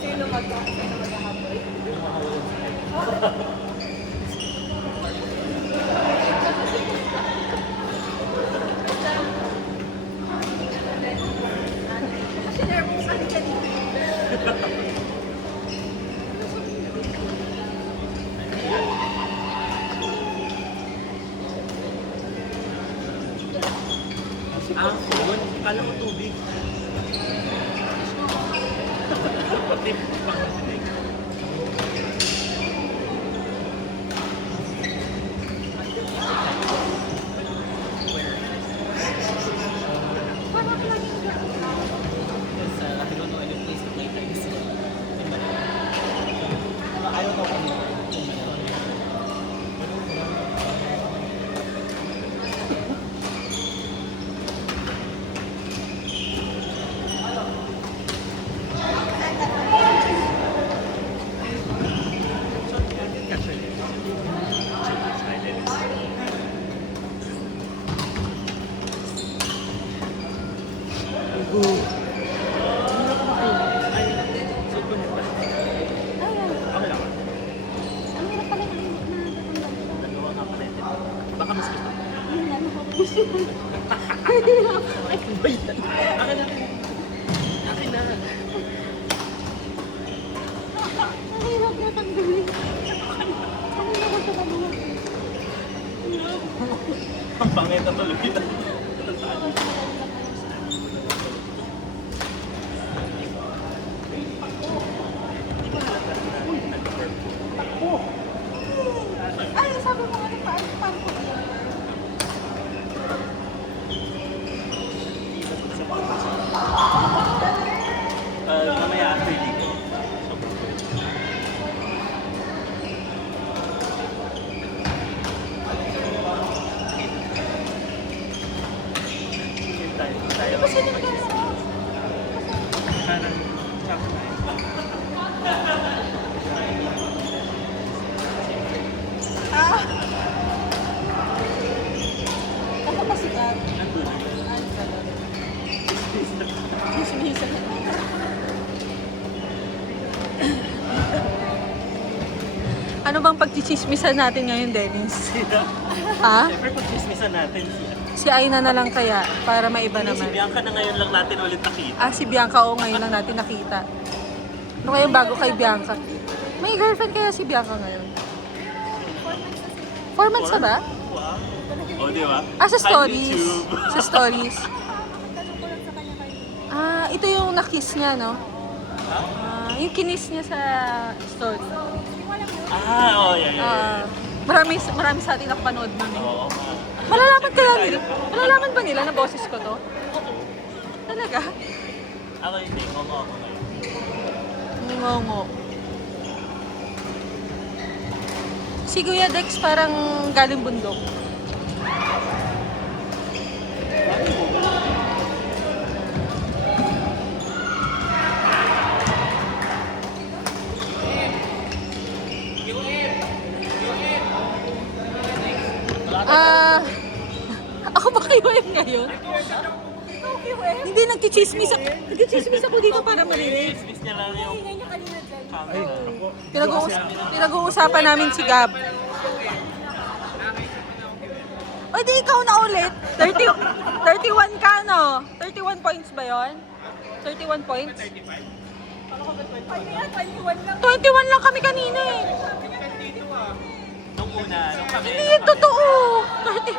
Sino maghahabol? Kasi nervous ako kanina. Ang phone, kala ko tubig. Pati pang-sinig. I don't know any place to play tennis. I don't know anywhere. Baka mas gusto. Akin na. Akin na. Mahirap na tanggalin. Mahirap na tanggalin. Ang pangit na tuloy. Ay, sabi mo ano pa? Paano ko Mamaya after ligo. Tayo. Kasi nagkakaroon. Kanan. Tsaka tayo. Ah! Ako pa sikat. Nandun. Ano ka ba? Dismiss na. Ano bang pagchichismisan natin ngayon, Dennis? Sino? Ha? Siyempre pag-chismisan natin siya. Si Aina na lang kaya, para maiba Si naman. Bianca na ngayon lang natin ulit nakita. Ah, si Bianca, oo, ngayon lang natin nakita. Ano kaya bago kay Bianca? May girlfriend kaya si Bianca ngayon? 4 months na ba? Wow. O, di ba? Ah, sa Hi, stories. YouTube. Sa stories. Ah, ito yung nakiss niya, no? Ah, yung kinis niya sa story. Ah, oh, yeah, yeah. Ah, marami sa atin nakapanood nun eh. Oo. Malalaman kaya nila? Malalaman ba nila na boses ko to? Oo. Talaga? Ako hindi. Oo, ako ngayon. Ngongo. Si Kuya Dex parang galing bundok. Ah, ako ba kayo ngayon? Hindi, nagchichismis ako. Nagchichismis ako dito para marinig. Chismis niya lang yung camera. Pinag-uusapan namin si Gab. O di ikaw na ulit. 31 ka, no? 31 points ba yon? 31 points? 21 lang kami kanina eh. Nung una, nung kami. Hindi yun totoo. 30.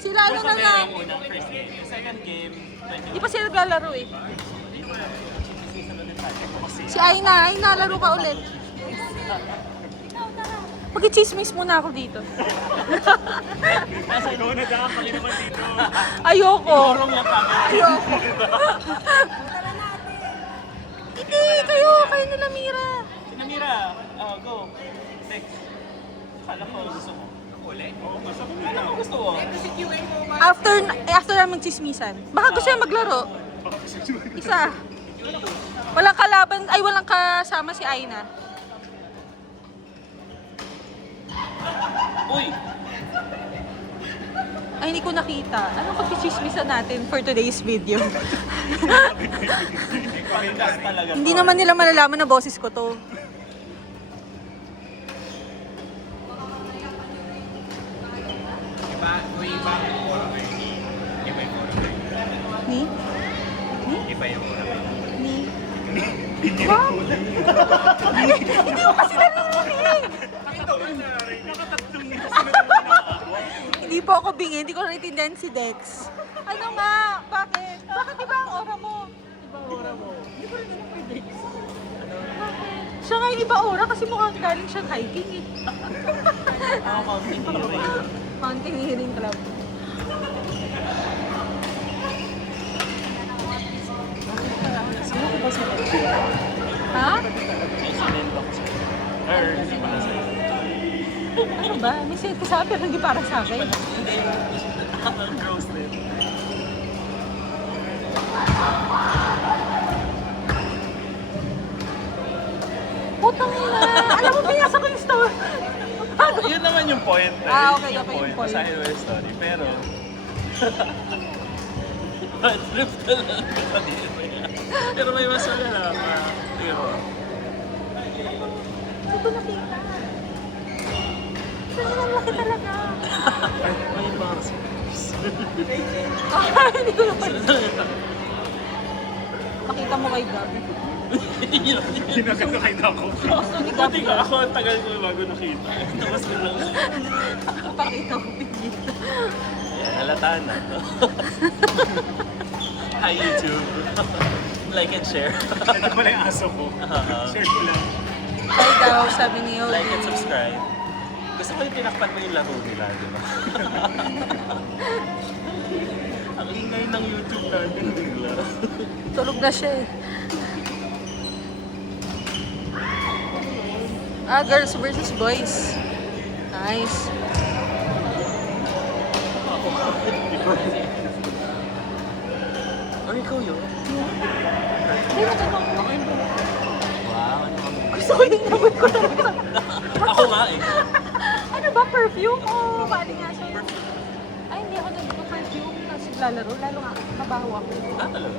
Sila ano Nung na kami lang. yung unang first game. Yung second game, 21. Di pa sila naglalaro eh. Chismisan ulit tayo. Kasi Si Aina, laro ka ulit. Pag-chismis muna ako dito. nasa ikaw na daan, pali naman dito. Ayoko. Turong lang kami. Ayoko. Hindi, kayo nila Mira. Sinamira, go. Next. Kala ko gusto mo. Ulit? Oo, gusto ko. Kala ko gusto mo. After namin magchismisan. Baka gusto niya maglaro. Isa. Walang kalaban, ay walang kasama si Aina. Uy! Ay, hindi ko nakita. Anong pag-chismisan natin for today's video? Podcast talaga. Hindi naman nila malalaman na boses ko to. Ni? Ni? Iba yung Ni? Wow! Hindi ko kasi narinig! Hindi po ako bingi, hindi ko naiintindihan si Dex. Ano nga? Bakit? Bakit iba ang aura mo? Hindi ko rin alam kay Dex. Bakit? Siya nga yung iba aura kasi mukhang galing siyang hiking eh. mountain hearing. Mountain Hearing Club. Sino ko ba sila? Ha? May sinend ako sa'yo. Or hindi pala sa'yo. Ano ba? May send ko sa akin, pero hindi para sa akin. Hindi. Ang gross din. Putang ina! Alam mo, pinasa ko yung story. Yun naman yung point. Okay, okay, yung point. Sa your story. Pero, bad trip ka lang. Pero may mas wala ka. Pero, Hindi ko nakita. Saan ang laki talaga? may box. Hindi ko naman. Makita mo kay Gab. Ginagano kayo na ako. Gusto ni Gab. Buti nga ako, ang tagal ko bago nakita. Tapos ko lang. Pakita ko pigita. Ayan, halata na. Hi YouTube. Like and share. Ito pala yung aso ko. Share ko lang. Hi daw, sabi ni Yogi. Like and subscribe. Gusto ko yung tinakpan mo yung laro nila, di ba? Ang ingay ng YouTube natin bigla. Tulog na siya eh. Ah, girls versus boys. Nice. Or ikaw yun? Ay, natanong ko. Wow, ano ka Gusto ko yung naman ko talaga. Ako nga eh. Ano ba, perfume? O, bali nga siya. Ay, hindi ako nagpo-perfume kasi lalaro. Lalo nga, mabaho ako. Ah, talaga?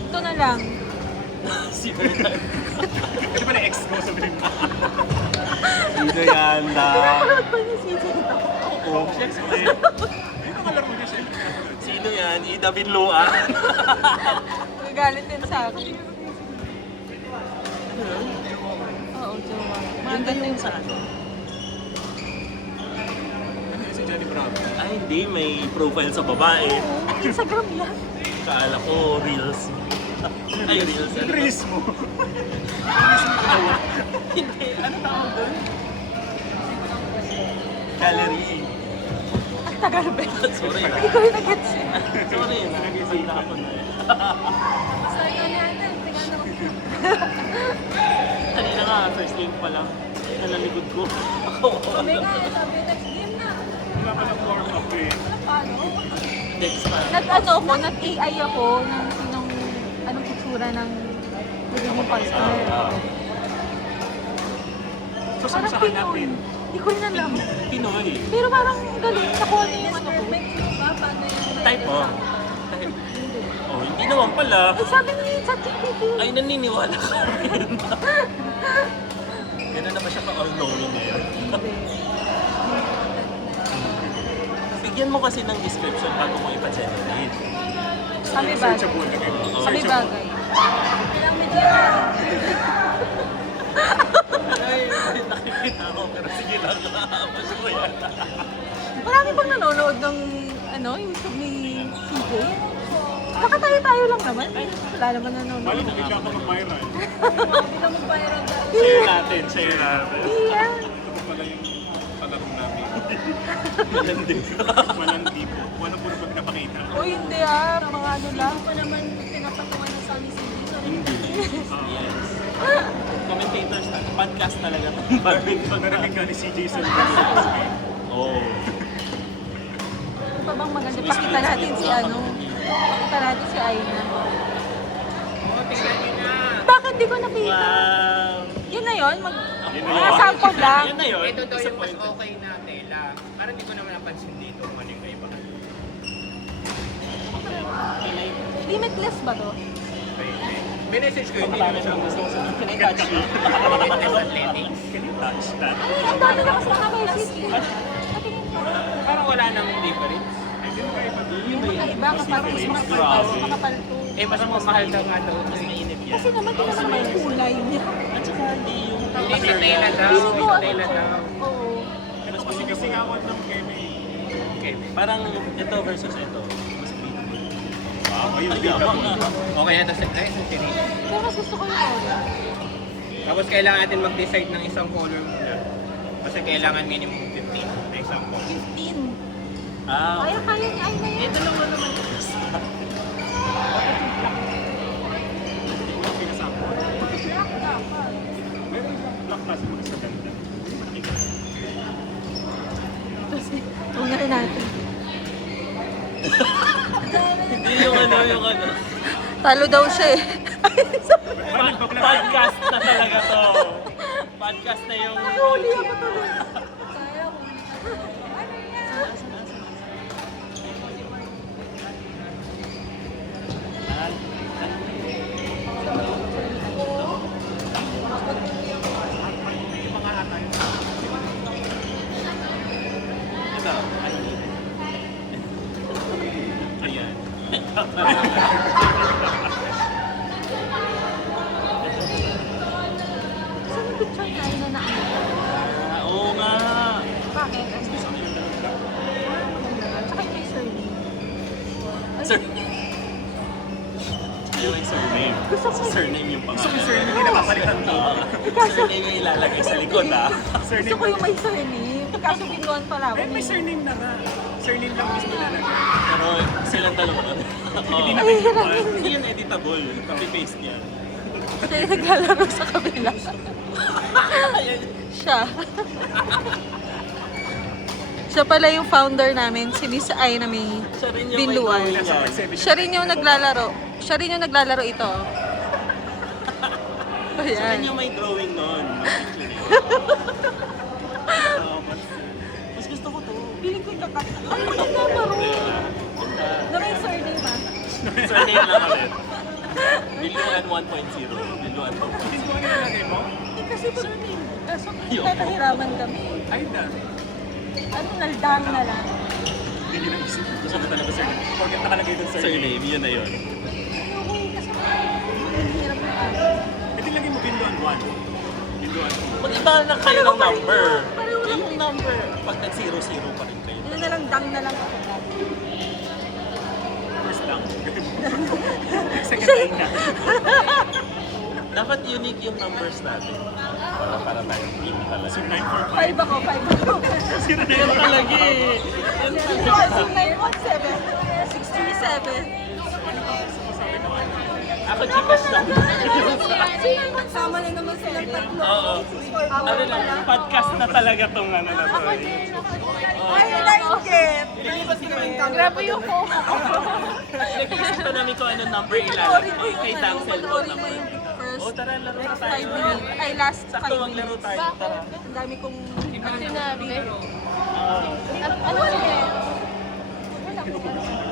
Ito na lang. Si Bernard. Ito pala ex ko, sabihin mo. Sino yan, da? Pinapanood pa niya si Zeno. Oo, siyempre. Ito kalaro niya siya. Sino yan? Ida Binluan. Nagagalit din sa akin. Oo, jowa. Maganda yung sa ano? Si Johnny Bravo. Ay, hindi. May profile sa babae. Instagram yan. Kaala ko, Reels. Ay, Reels. Ano? Chris mo. Hindi. Ano tawag doon? Gallery. Ang tagal ba? Sorry na. Hindi ko rin nag-gets eh. Sorry na. Nag-isip ako na. Kanina nga, first game pa lang. Nalalikod ko. Ako. Wala pa ng warm up eh. Next pa. Nag-ano ko, nag-AI ako ng sinong, anong itsura ng magiging partner. So, Parang samasahan Pinoy. natin. Hindi ko rin alam. Pinoy. Pero parang galing, nakuha niya yung ano ko. Type mo. Oh, hindi naman pala. Ay, sabi niya sa GPT. Ay, naniniwala ka rin. Gano'n naman siya ka-all-knowing ngayon. Bigyan mo kasi ng description bago mo ipa-generate. Kami bagay. Searchable na kayo. Kami bagay. Ay, nakikita ko, pero sige lang. Mas ko yan. Marami bang nanonood ng ano, YouTube ni CJ? Baka tayo lang naman. Wala naman nanonood. Bali mo, bigla ka mag-viral. Share natin, share natin. Yeah. Ito po pala yung palaro namin. Malandi. Malandi po. Wala po na pag napakita. O hindi ah, mga ano lang. Hindi. Yes. Commentators na. Podcast talaga. Badminton. Narinig ka ni CJ sa Oo. Ano pa bang maganda? Pakita natin si ano. Pakita natin si Aina. Bakit di ko nakita? Wow. Yun na yun? Yun na Mga yun. sample lang. Yan na yun. Ito daw yung mas Disappointed. okay na tela. Parang di ko naman napapansin dito kung ano yung kaiba. Limitless ba to? May message ko, hindi naman siya gusto ko sa Can I touch you? Limitless athletics. Can you touch that? Ay, ang dami na kasi naka-message. Patingin pa. Parang wala nang difference. Yung kakaiba ka parang mas makapal to. Eh, mas mamahal ka nga daw. Mas mainit yan. Kasi naman tingnan naman yung kulay niya. At saka hindi yung... Hindi si Tela daw. Feeling ko, Si Tela daw. Oo. Pero mas sinisigawan ng Keme. Okay. Parang ito versus ito. Mas mainit. Wow, ayun. Ay, yabang nga. Okay, ito sa series. Pero mas gusto ko yung color. Tapos kailangan natin mag-decide ng isang color muna. Kasi kailangan minimum 15 na isang color. 15. Ah, Kaya kaya niya. Ay, na yan. ito lang naman. Black dapat. Meron yung black kasi magkaganda. Kasi, huwag na rin natin. Hindi yung ano. Talo daw siya eh. Podcast na talaga to. Podcast na yung... Nakahuli ako tuloy. Ito, ano dito? Ayan. Saan yung picture tayo na nakita? Oo nga. Bakit? Tsaka yung may surname. Sir. Yung may surname. Gusto ko yun. Surname yung pangalan. So, sir, hindi napapalitan to. Surname yung ilalagay sa likod, ah. Gusto ko yung may surname. Kaso binuan pala ako. Eh, may surname na nga. Surname lang mismo lalagay. Pero silang dalawa. Hindi na Ay, pinipal. hirap. Hindi yan editable. Copy-paste yan. Siya yung naglalaro sa kabila. Siya. Siya pala yung founder namin, si Miss Ay na may Siya rin yung may binluan. drawing yan. Siya rin yung naglalaro. Siya rin yung naglalaro ito. Siya rin Ayan. yung may drawing nun. Mas gusto ko to. Piling ko yung kakat. Ay, naglalaro. Na may surname ah. Surname lang ulit. Biluan 1.0. Biluan 2.0. Hindi ko ano nilagay mo? Eh, kasi surname. Kaso Ayoko. kakahiraman kami. Ay, na. Ano, naldang na lang. Hindi nyo naisip. Gusto ko talaga surname. Forget nakalagay doon surname. Surname, yun na yun. Ayoko eh, kasi ang hirap ng ano. Eh, lagay mo Binduan 1. Binduan 2. Mag-iba na kayo ng number. Pareho lang Yung number. Pag nag-0-0 pa rin kayo. Yun na lang, dang na lang ako. First lang. Second line na. Dapat unique yung numbers natin. Para tayo team talaga. So, 945. 5 ako, 5 ako. Sino na Yan yun? talaga eh. Yan talaga. 917, 637. Ako Gcash lang. Sama na naman silang tatlo. Oo. Ano lang, podcast na talaga tong ano na to. Ay, nainggit. Grabe yung phone ko. Nag-iisip pa namin kung anong number ilalagay kay Dang cellphone naman. First, Oh, tara, laro na next tayo. 5 minutes. Ay, last 5 Sakto maglaro minutes. tayo. Tara. Ang dami kong... Sinabi. Ah. Ano siya? Wala ko.